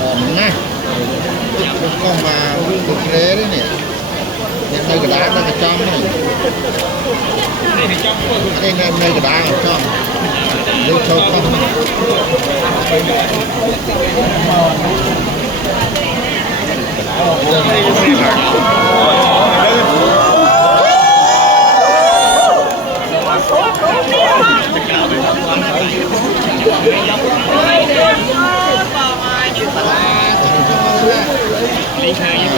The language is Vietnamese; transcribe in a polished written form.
còn nha con mà được thế đấy nè nên nơi cái đá nơi cái trong này đây là nơi cái đá ở trong lên cho con Linh hai